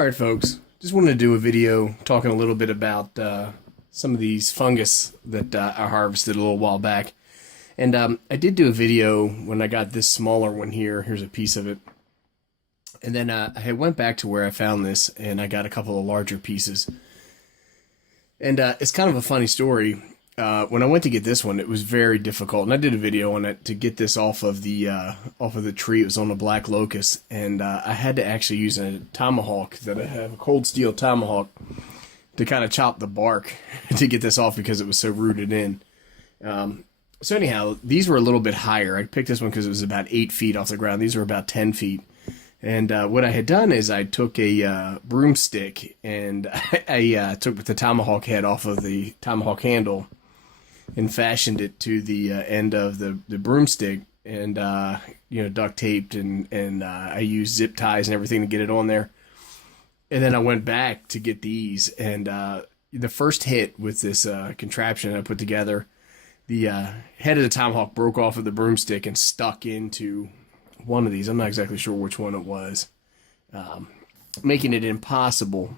Alright folks, just wanted to do a video talking a little bit about some of these fungus that I harvested a little while back. And I did do a video when I got this smaller one here. Here's a piece of it. And then I went back to where I found this and I got a couple of larger pieces. And it's kind of a funny story. When I went to get this one, it was very difficult, and I did a video on it to get this off of the tree. It was on a black locust, and I had to actually use a tomahawk that I have, a cold steel tomahawk, to kind of chop the bark to get this off because it was so rooted in. So anyhow, these were a little bit higher. I picked this one because it was about 8 feet off the ground. These were about 10 feet. And what I had done is I took a broomstick and I took the tomahawk head off of the tomahawk handle and fashioned it to the end of the broomstick, and duct taped, and I used zip ties and everything to get it on there. And then I went back to get these, and the first hit with this contraption I put together, the head of the tomahawk broke off of the broomstick and stuck into one of these. I'm not exactly sure which one it was, making it impossible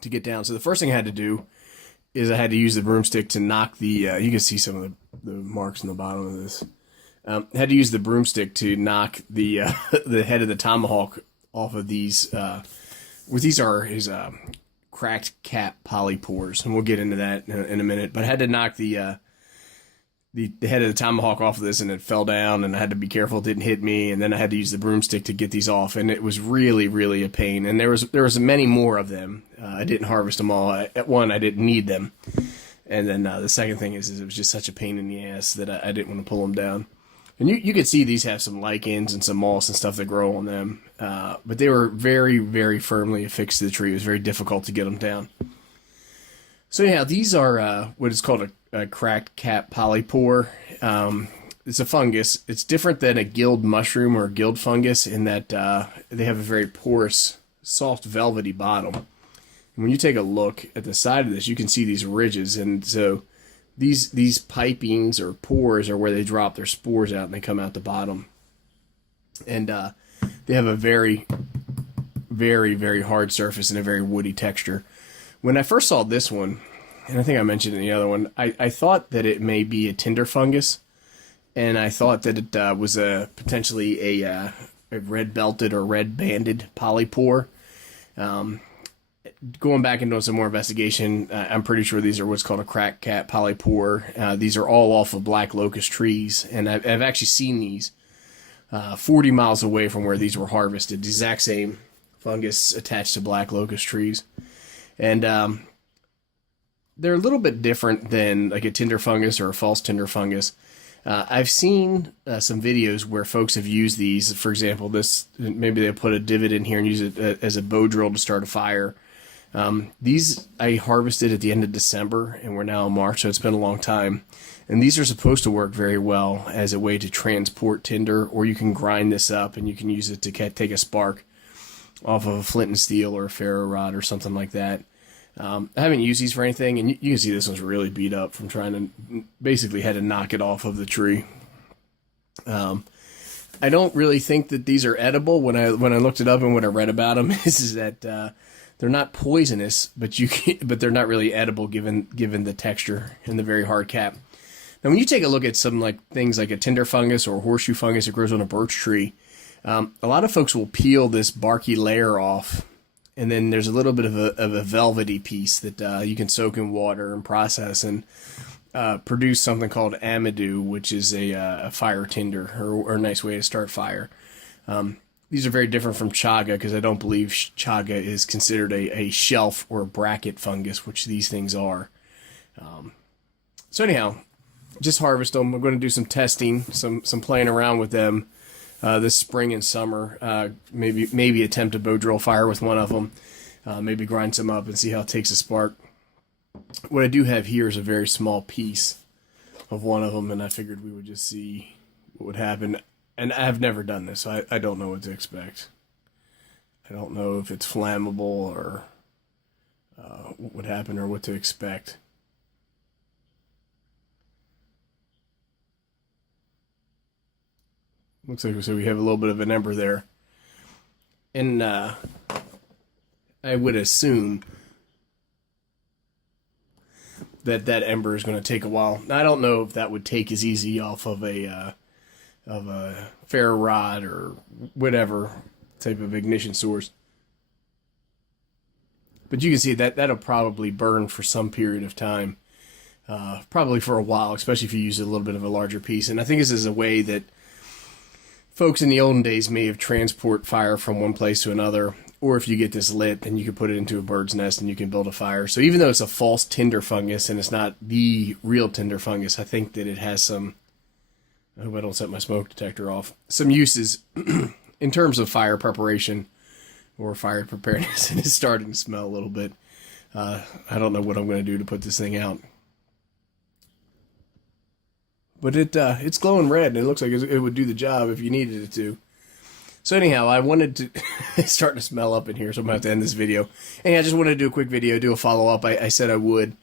to get down. So the first thing I had to do is I had to use the broomstick to knock the, you can see some of the marks on the bottom of this. I had to use the broomstick to knock the the head of the tomahawk off of these, these are his cracked cap polypores, and we'll get into that in a minute. But I had to knock the head of the tomahawk off of this, and it fell down, and I had to be careful it didn't hit me, and then I had to use the broomstick to get these off, and it was really, really a pain. And there was many more of them. I didn't harvest them all. At one, I didn't need them, and then the second thing is it was just such a pain in the ass that I didn't want to pull them down. And you can see these have some lichens and some moss and stuff that grow on them, but they were very, very firmly affixed to the tree. It was very difficult to get them down. So anyhow, these are what is called a cracked cap polypore. It's a fungus. It's different than a gilled mushroom or a gilled fungus in that they have a very porous, soft, velvety bottom. And when you take a look at the side of this, you can see these ridges, and so these pipings or pores are where they drop their spores out and they come out the bottom. And they have a very, very, very hard surface and a very woody texture. When I first saw this one, and I think I mentioned in the other one, I thought that it may be a tinder fungus, and I thought that it was potentially a red-belted or red-banded polypore. Going back and doing some more investigation, I'm pretty sure these are what's called a cracked cap polypore. These are all off of black locust trees, and I've actually seen these 40 miles away from where these were harvested. The exact same fungus attached to black locust trees. And they're a little bit different than like a tinder fungus or a false tinder fungus. I've seen some videos where folks have used these. For example, maybe they put a divot in here and use it as a bow drill to start a fire. These I harvested at the end of December, and we're now in March, so it's been a long time. And these are supposed to work very well as a way to transport tinder, or you can grind this up and you can use it to take a spark off of a flint and steel or a ferro rod or something like that. I haven't used these for anything, and you can see this one's really beat up from trying to, basically had to knock it off of the tree. I don't really think that these are edible. When I looked it up and what I read about them is that they're not poisonous, but they're not really edible given the texture and the very hard cap. Now, when you take a look at some things like a tinder fungus or a horseshoe fungus that grows on a birch tree, a lot of folks will peel this barky layer off, and then there's a little bit of a velvety piece that you can soak in water and process and produce something called amadou, which is a fire tinder or a nice way to start fire. These are very different from chaga because I don't believe chaga is considered a shelf or a bracket fungus, which these things are. So anyhow, just harvest them. I'm going to do some testing, some playing around with them this spring and summer. Maybe attempt a bow drill fire with one of them. Maybe grind some up and see how it takes a spark. What I do have here is a very small piece of one of them, and I figured we would just see what would happen. And I've never done this, so I don't know what to expect. I don't know if it's flammable or what would happen or what to expect. Looks like so we have a little bit of an ember there. And I would assume that that ember is going to take a while. Now, I don't know if that would take as easy off of a ferro rod or whatever type of ignition source. But you can see that that'll probably burn for some period of time. Probably for a while, especially if you use a little bit of a larger piece. And I think this is a way that folks in the olden days may have transport fire from one place to another. Or if you get this lit, then you can put it into a bird's nest and you can build a fire. So even though it's a false tinder fungus and it's not the real tinder fungus, I think that it has some, I hope I don't set my smoke detector off, some uses in terms of fire preparation or fire preparedness. And it's starting to smell a little bit. I don't know what I'm going to do to put this thing out. But it's glowing red, and it looks like it would do the job if you needed it to. So anyhow, I wanted to... it's starting to smell up in here, so I'm going to have to end this video. And I just wanted to do a quick video, do a follow-up. I said I would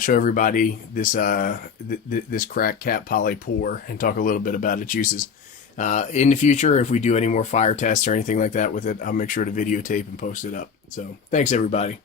show everybody this this crack cap Polypore and talk a little bit about its uses. In the future, if we do any more fire tests or anything like that with it, I'll make sure to videotape and post it up. So thanks, everybody.